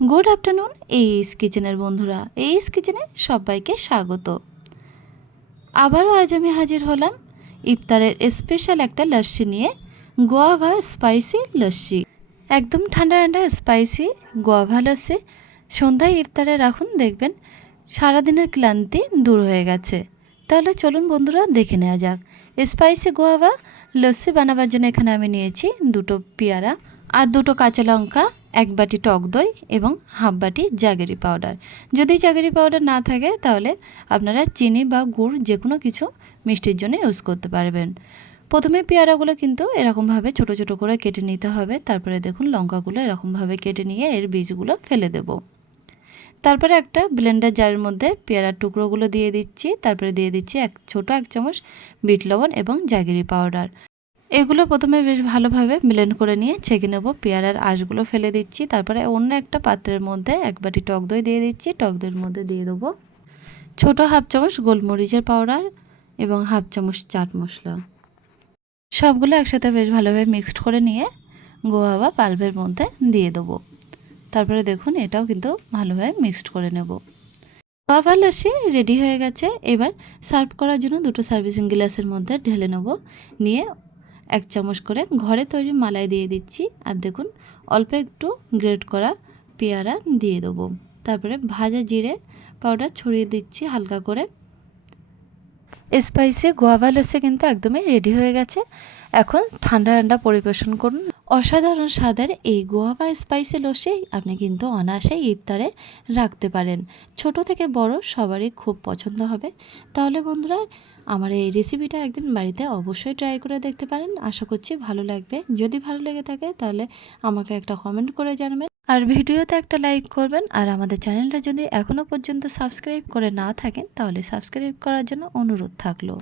Good afternoon এইস কিচেনের বন্ধুরা, এইস কিচেনে সবাইকে স্বাগত। আবারও আজ আমি হাজির হলাম ইফতারের স্পেশাল একটা লস্যি নিয়ে, গোয়াভা স্পাইসি লস্যি। একদম ঠান্ডা ঠান্ডা স্পাইসি গোয়াভা লস্যি সন্ধ্যায় ইফতারে রাখুন, দেখবেন সারাদিনের ক্লান্তি দূর হয়ে গেছে। তাহলে চলুন বন্ধুরা দেখে নেওয়া যাক। স্পাইসি গোয়াভা লস্যি বানাবার জন্য এখানে আমি নিয়েছি 2টো পেয়ারা আর 2টো কাঁচা লঙ্কা, 1 বাটি টক দই এবং হাফ বাটি জাগেরি পাউডার। যদি জাগেরি পাউডার না থাকে তাহলে আপনারা চিনি বা গুড় যে কোনো কিছু মিষ্টির জন্য ইউজ করতে পারবেন। প্রথমে পেয়ারাগুলো কিন্তু এরকমভাবে ছোট ছোট করে কেটে নিতে হবে। তারপরে দেখুন লঙ্কাগুলো এরকমভাবে কেটে নিয়ে এর বীজগুলো ফেলে দেব। তারপরে একটা ব্লেন্ডার জারের মধ্যে পেয়ারার টুকরোগুলো দিয়ে দিচ্ছি। তারপরে দিয়ে দিচ্ছি ছোট 1 চামচ বিট লবণ এবং জাগেরি পাউডার। এগুলো প্রথমে বেশ ভালোভাবে ব্লেন্ড করে নিয়ে ছেঁকে নেব। পেয়ারার আঁশগুলো ফেলে দিচ্ছি। তারপরে অন্য একটা পাত্রের মধ্যে 1 বাটি টক দই দিয়ে দিচ্ছি। টক দইয়ের মধ্যে দিয়ে দেবো ছোট হাফ চামচ গোলমরিচের পাউডার এবং হাফ চামচ চাট মশলা। সবগুলো একসাথে বেশ ভালোভাবে মিক্সড করে নিয়ে গোয়াভা বাল্বের মধ্যে দিয়ে দেবো। তারপরে দেখুন এটাও কিন্তু ভালোভাবে মিক্সড করে নেব। গোয়াভা লস্যি রেডি হয়ে গেছে। এবার সার্ভ করার জন্য 2টো সার্ভিসিং গ্লাসের মধ্যে ঢেলে নেব। নিয়ে 1 চামচ করে ঘরে তৈরি মালাই দিয়ে দিচ্ছি। আর দেখুন অল্প একটু গ্রেট করা পেয়ারা দিয়ে দেবো। তারপরে ভাজা জিরে পাউডার ছড়িয়ে দিচ্ছি হালকা করে। স্পাইসি গোয়াভা লস্যি কিন্তু একদমই রেডি হয়ে গেছে। এখন ঠান্ডা ঠান্ডা পরিবেশন করুন। অসাধারণ স্বাদের এই গোয়াভা স্পাইসি লস্যি আপনি কিন্তু অনায়াসে ইফতারে রাখতে পারেন। ছোট থেকে বড় সবারই খুব পছন্দ হবে। তাহলে বন্ধুরা আমার এই রেসিপিটা একদিন বাড়িতে অবশ্যই ট্রাই করে দেখতে পারেন। আশা করছি ভালো লাগবে। যদি ভালো লেগে থাকে তাহলে আমাকে একটা কমেন্ট করে জানাবেন আর ভিডিওতে একটা লাইক করবেন। আর আমাদের চ্যানেলটা যদি এখনও পর্যন্ত সাবস্ক্রাইব করে না থাকেন তাহলে সাবস্ক্রাইব করার জন্য অনুরোধ থাকলো।